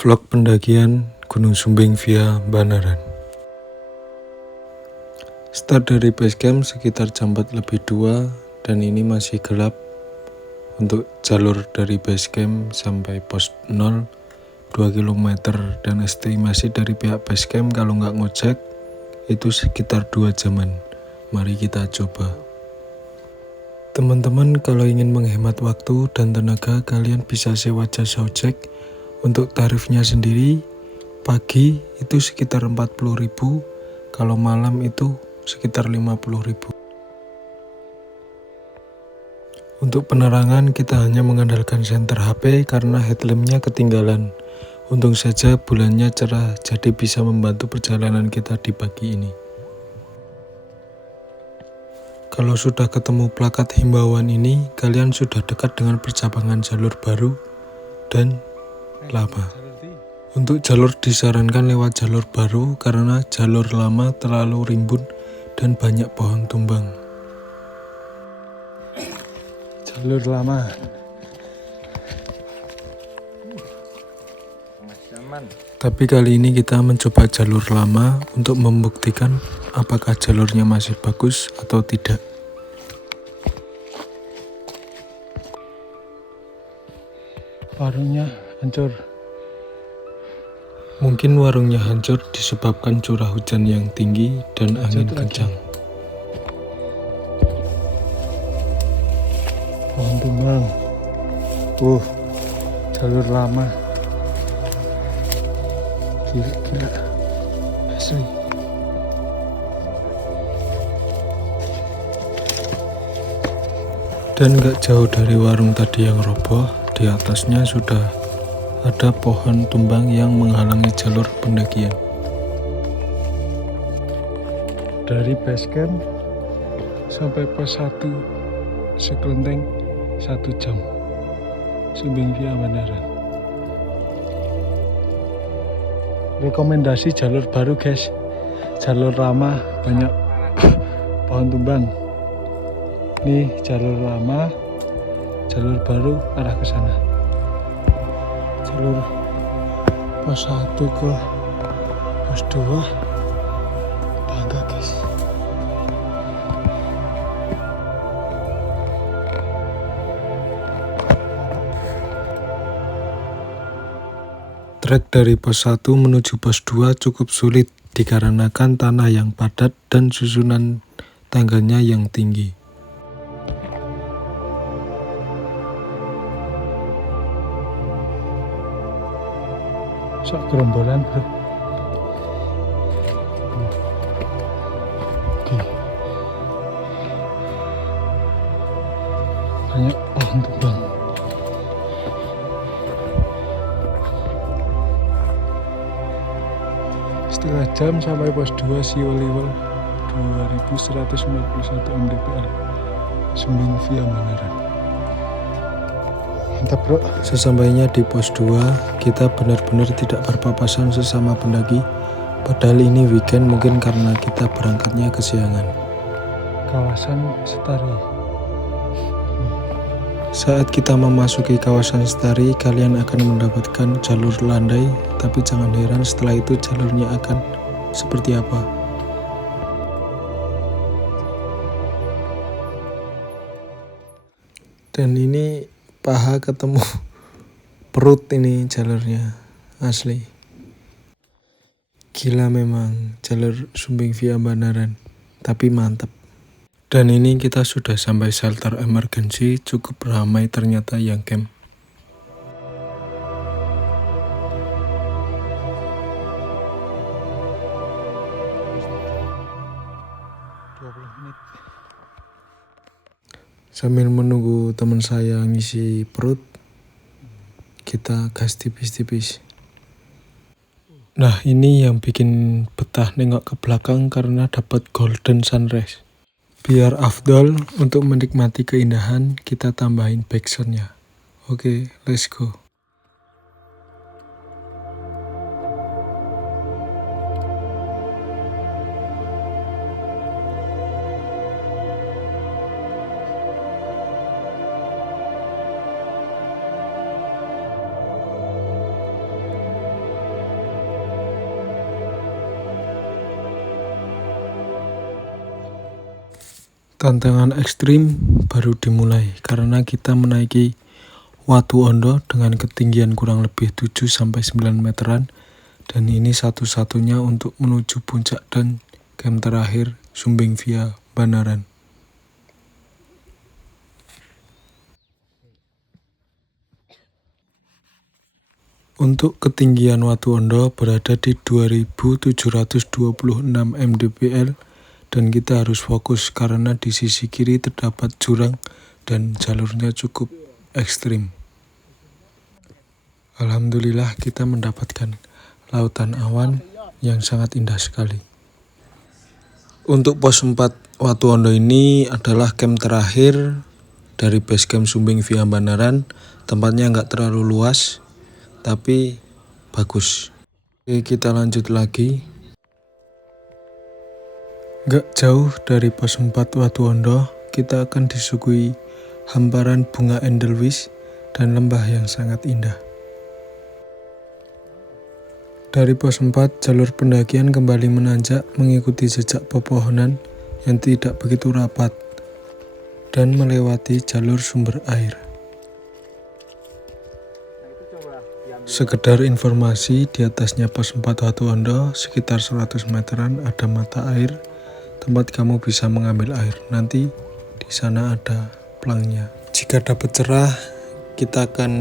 Vlog pendakian Gunung Sumbing via Banaran. Start dari base camp sekitar jam 4:02 dan ini masih gelap. Untuk jalur dari base camp sampai pos 0 2 km dan estimasi dari pihak base camp kalau nggak ngojek itu sekitar 2 jaman. Mari kita coba. Teman-teman kalau ingin menghemat waktu dan tenaga, kalian bisa sewa jasa ojek. Untuk tarifnya sendiri, pagi itu sekitar 40.000, kalau malam itu sekitar 50.000. Untuk penerangan kita hanya mengandalkan senter HP karena headlampnya ketinggalan. Untung saja bulannya cerah, jadi bisa membantu perjalanan kita di pagi ini. Kalau sudah ketemu plakat himbauan ini, kalian sudah dekat dengan percabangan jalur baru dan lama. Untuk jalur disarankan lewat jalur baru karena jalur lama terlalu rimbun dan banyak pohon tumbang. Jalur lama. Tapi kali ini kita mencoba jalur lama untuk membuktikan apakah jalurnya masih bagus atau tidak. Warungnya hancur. Mungkin warungnya hancur disebabkan curah hujan yang tinggi dan angin kencang. Pohon tumbang. Jalur lama. Gila. Asli. Dan gak jauh dari warung tadi yang roboh, di atasnya sudah ada pohon tumbang yang menghalangi jalur pendakian. Dari base camp sampai pos 1 sekelenteng 1 jam. Sumbing via Banaran. Rekomendasi jalur baru guys. Jalur lama banyak pohon tumbang. Ini jalur lama, jalur baru arah ke sana. Jalur pos 1 ke pos 2 tangga guys. Trek dari pos 1 menuju pos 2 cukup sulit dikarenakan tanah yang padat dan susunan tangganya yang tinggi. Sok gerombolan bro. Oke. Banyak pohon tumbang. Setengah jam sampai pos 2 Siwaliwal 2141 mdpl Sumbing via Banaran. Mantap bro. Sesampainya di pos 2 kita benar-benar tidak berpapasan sesama pendaki. Padahal ini weekend, mungkin karena kita berangkatnya kesiangan. Kawasan Setari. Saat kita memasuki kawasan Setari, kalian akan mendapatkan jalur landai, tapi jangan heran setelah itu jalurnya akan seperti apa. Dan ini paha ketemu perut, ini jalurnya asli. Gila memang jalur Sumbing via Banaran, tapi mantap. Dan ini kita sudah sampai shelter emergency, cukup ramai ternyata yang camp. Sambil menunggu teman saya ngisi perut, kita gas tipis-tipis. Nah ini yang bikin betah nengok ke belakang karena dapat golden sunrise. Biar afdol untuk menikmati keindahan, kita tambahin backsoundnya. Oke, let's go. Tantangan ekstrim baru dimulai karena kita menaiki Watu Ondo dengan ketinggian kurang lebih 7-9 meteran, dan ini satu-satunya untuk menuju puncak dan camp terakhir Sumbing Via Banaran. Untuk ketinggian Watu Ondo berada di 2726 mdpl, dan kita harus fokus karena di sisi kiri terdapat jurang dan jalurnya cukup ekstrim. Alhamdulillah kita mendapatkan lautan awan yang sangat indah sekali. Untuk pos 4 Watu Ondo ini adalah camp terakhir dari base camp Sumbing Via Banaran. Tempatnya nggak terlalu luas, tapi bagus. Oke, kita lanjut lagi. Nggak jauh dari pos 4 Watu Ondo, kita akan disuguhi hamparan bunga Edelweiss dan lembah yang sangat indah. Dari pos 4, jalur pendakian kembali menanjak mengikuti jejak pepohonan yang tidak begitu rapat dan melewati jalur sumber air. Sekedar informasi, di atasnya pos 4 Watu Ondo, sekitar 100 meteran ada mata air, tempat kamu bisa mengambil air. Nanti di sana ada pelangnya. Jika dapat cerah, kita akan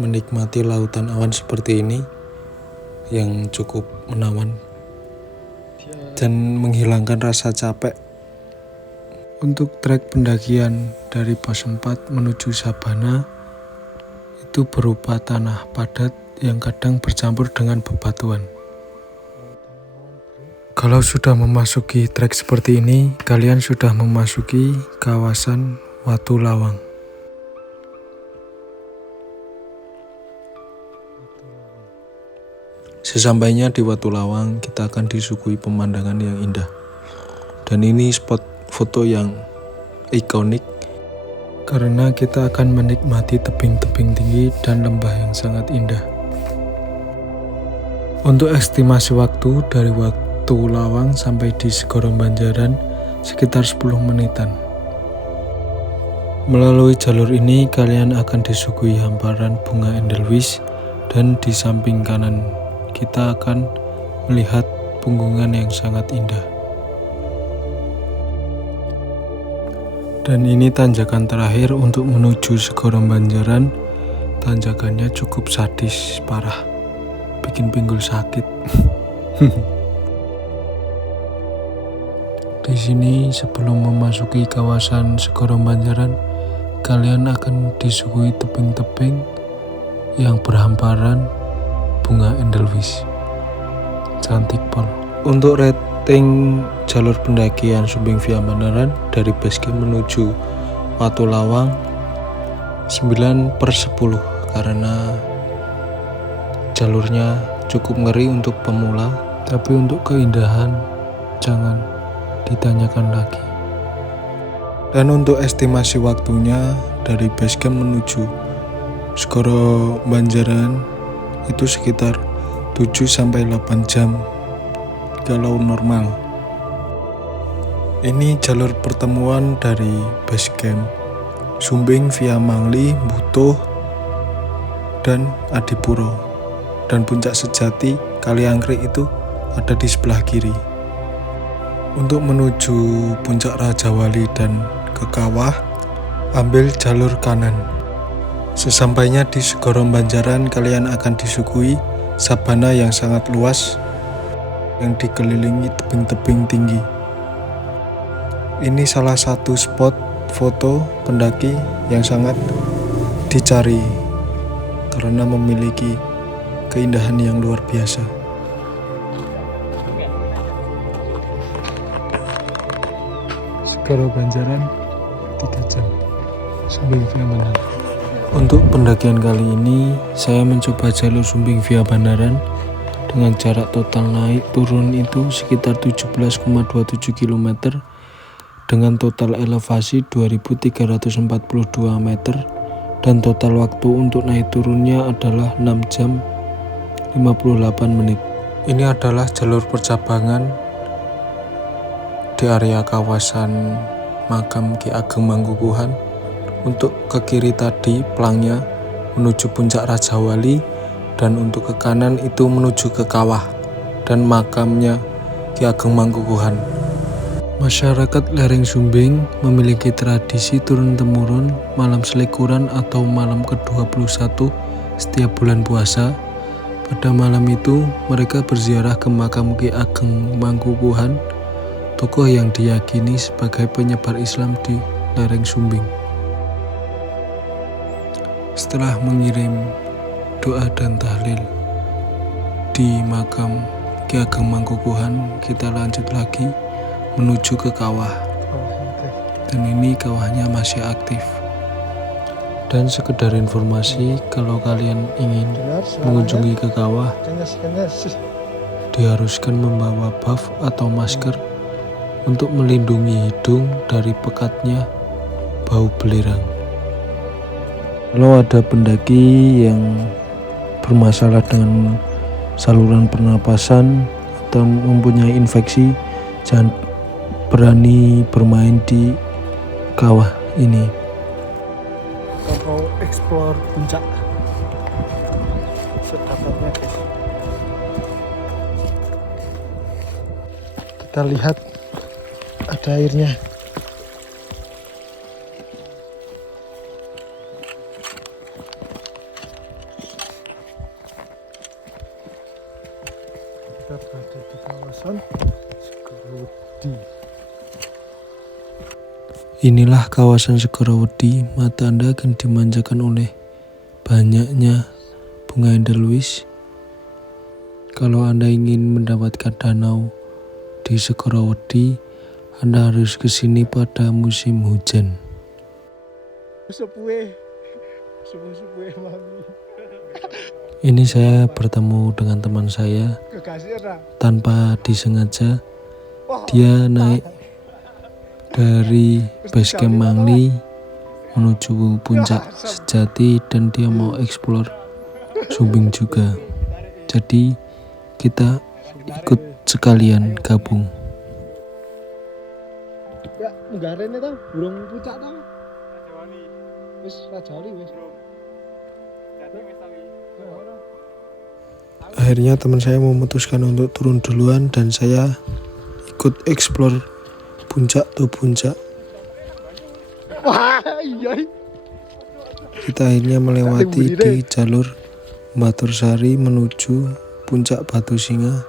menikmati lautan awan seperti ini yang cukup menawan dan menghilangkan rasa capek. Untuk trek pendakian dari pos 4 menuju Sabana itu berupa tanah padat yang kadang bercampur dengan bebatuan. Kalau sudah memasuki trek seperti ini, kalian sudah memasuki kawasan Watu Lawang. Sesampainya di Watu Lawang, kita akan disuguhi pemandangan yang indah. Dan ini spot foto yang ikonik karena kita akan menikmati tebing-tebing tinggi dan lembah yang sangat indah. Untuk estimasi waktu dari Watu Lawang sampai di Segoro Banjaran sekitar 10 menitan. Melalui jalur ini kalian akan disuguhi hamparan bunga Edelweiss, dan di samping kanan kita akan melihat punggungan yang sangat indah. Dan ini tanjakan terakhir untuk menuju Segoro Banjaran. Tanjakannya cukup sadis parah, bikin pinggul sakit. Di sini sebelum memasuki kawasan Segoro Banjaran, kalian akan disuguhi tebing-tebing yang berhamparan bunga Edelweiss. Cantik pol. Untuk rating jalur pendakian Sumbing Via Banaran dari base camp menuju Watu Lawang 9/10 karena jalurnya cukup ngeri untuk pemula, tapi untuk keindahan jangan ditanyakan lagi. Dan untuk estimasi waktunya dari base camp menuju Segoro Banjaran itu sekitar 7-8 jam kalau normal. Ini jalur pertemuan dari base camp Sumbing Via Mangli, Butuh, dan Adipuro. Dan puncak sejati Kaliangkrik itu ada di sebelah kiri. Untuk menuju puncak Raja Wali dan ke kawah, ambil jalur kanan. Sesampainya di Segoro Banjaran, kalian akan disuguhi sabana yang sangat luas yang dikelilingi tebing-tebing tinggi. Ini salah satu spot foto pendaki yang sangat dicari karena memiliki keindahan yang luar biasa. Segoro Banjaran 3 jam Sumbing Via Banaran. Untuk pendakian kali ini saya mencoba jalur Sumbing Via Banaran dengan jarak total naik turun itu sekitar 17,27 km dengan total elevasi 2342 meter, dan total waktu untuk naik turunnya adalah 6 jam 58 menit. Ini adalah jalur percabangan di area kawasan makam Ki Ageng Mangkukuhan. Untuk ke kiri tadi pelangnya menuju puncak Raja Wali, dan untuk ke kanan itu menuju ke kawah dan makamnya Ki Ageng Mangkukuhan. Masyarakat lereng Sumbing memiliki tradisi turun-temurun malam selekuran atau malam ke-21 setiap bulan puasa. Pada malam itu mereka berziarah ke makam Ki Ageng Mangkukuhan, tokoh yang diyakini sebagai penyebar Islam di lereng Sumbing. Setelah mengirim doa dan tahlil di makam Ki Ageng Mangkukuhan, kita lanjut lagi menuju ke kawah. Dan ini kawahnya masih aktif. Dan sekedar informasi, kalau kalian ingin mengunjungi ke kawah, diharuskan membawa buff atau masker untuk melindungi hidung dari pekatnya bau belerang. Kalau ada pendaki yang bermasalah dengan saluran pernapasan atau mempunyai infeksi, jangan berani bermain di kawah ini. Kita mau explore puncak sedapatnya, guys. Kita lihat ada airnya. Kita berada di kawasan Segorowedi. Inilah kawasan Segorowedi. Mata Anda akan dimanjakan oleh banyaknya bunga edelweiss. Kalau Anda ingin mendapatkan danau di Segorowedi, Anda harus ke sini pada musim hujan. Ini saya bertemu dengan teman saya tanpa disengaja. Dia naik dari basecamp Mangli menuju puncak Sejati dan dia mau explore Sumbing juga. Jadi kita ikut sekalian gabung. Ya, ngarene ta, burung puncak ta. Wis Raja Wali wis. Akhirnya teman saya memutuskan untuk turun duluan dan saya ikut explore puncak. Wah, iya. Kita akhirnya melewati di jalur Mbatursari menuju puncak Batu Singa.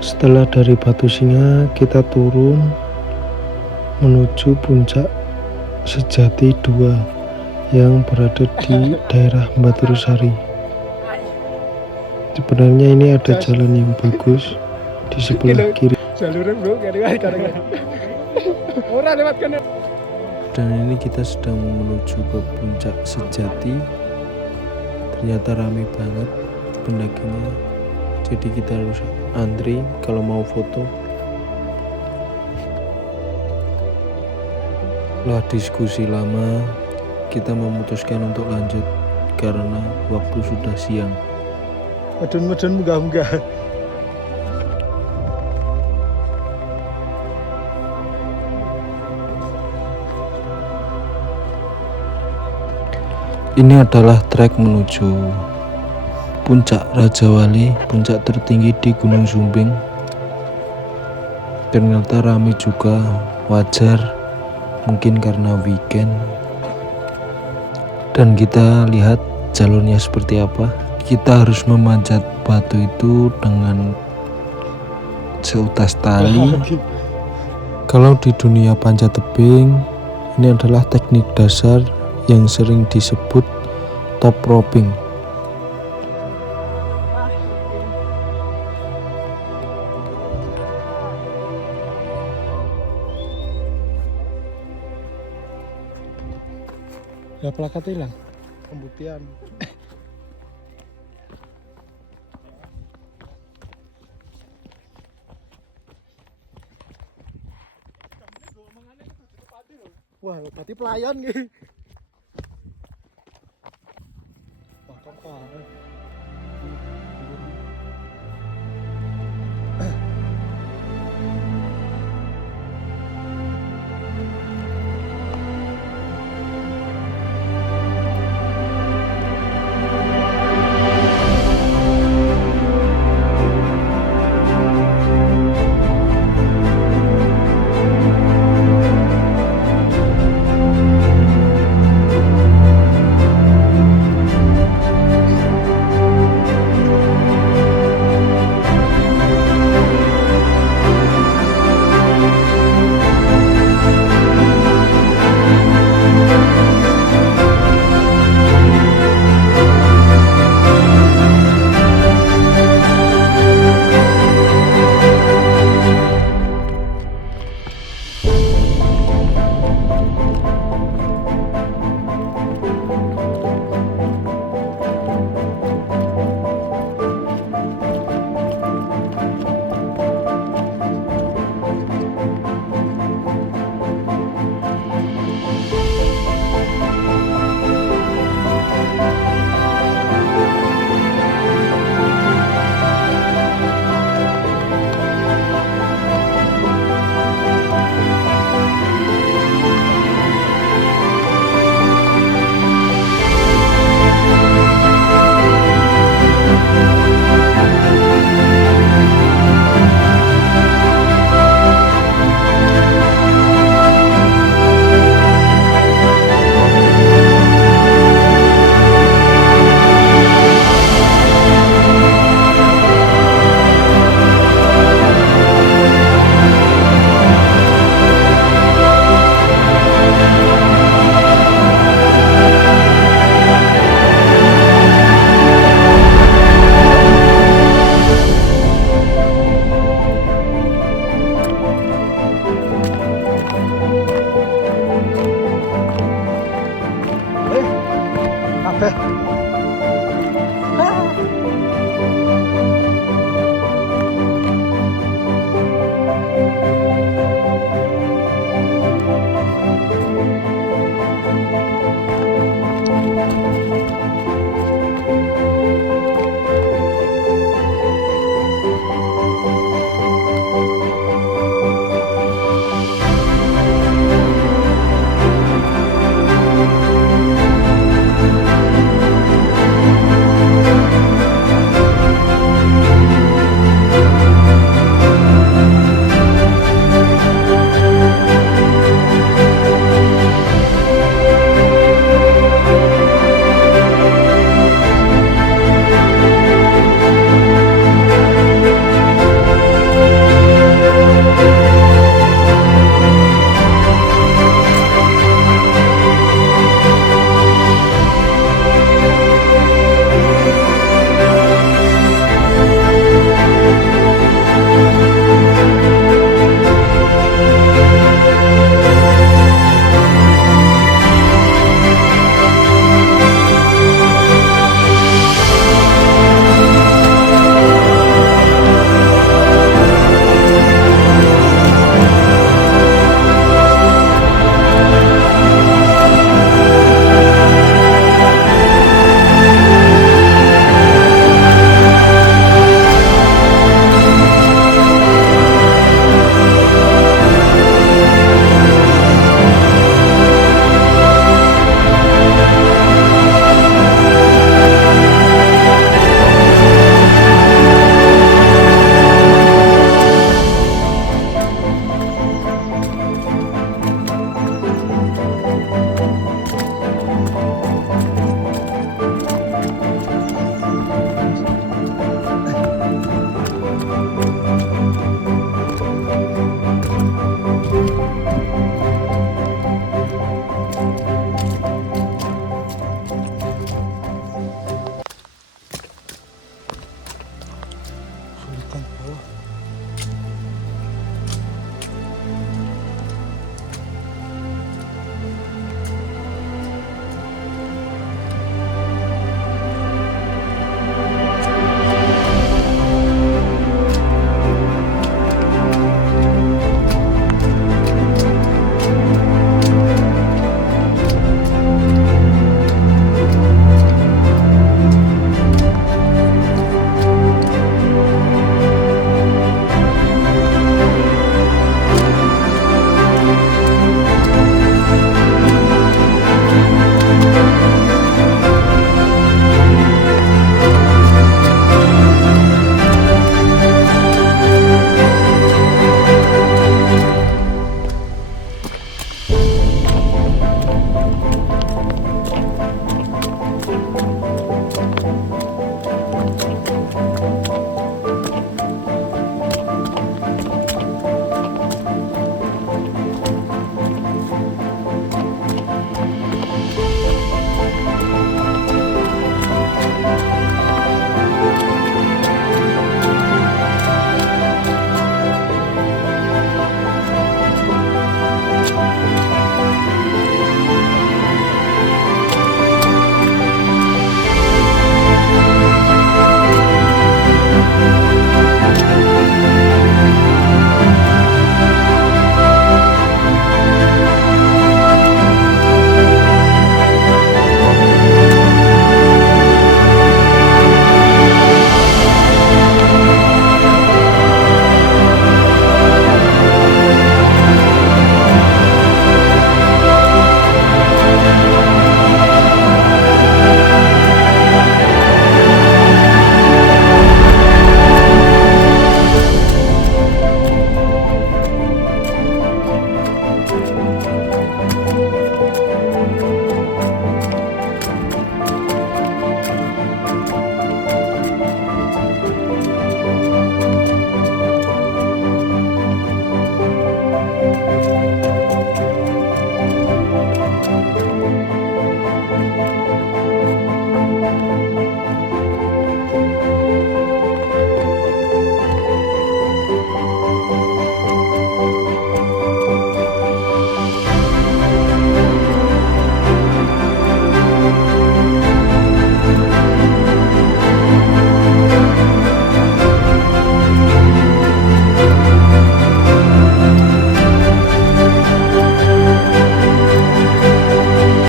Setelah dari Batu Singa kita turun menuju puncak Sejati 2 yang berada di daerah Mbatursari. Sebenarnya ini ada jalan yang bagus di sebelah kiri. Dan ini kita sedang menuju ke puncak Sejati. Ternyata ramai banget pendakinya. Jadi kita harus antri kalau mau foto. Setelah diskusi lama, kita memutuskan untuk lanjut karena waktu sudah siang. Medun munggah-munggah. Ini adalah trek menuju puncak Raja Wali, puncak tertinggi di Gunung Sumbing. Ternyata ramai juga, wajar, mungkin karena weekend. Dan kita lihat jalurnya seperti apa. Kita harus memanjat batu itu dengan seutas tali. Kalau di dunia panjat tebing, ini adalah teknik dasar yang sering disebut top roping. Ya plakat hilang. Pembuktian. Wah, berarti pelayan gitu. Wah, kok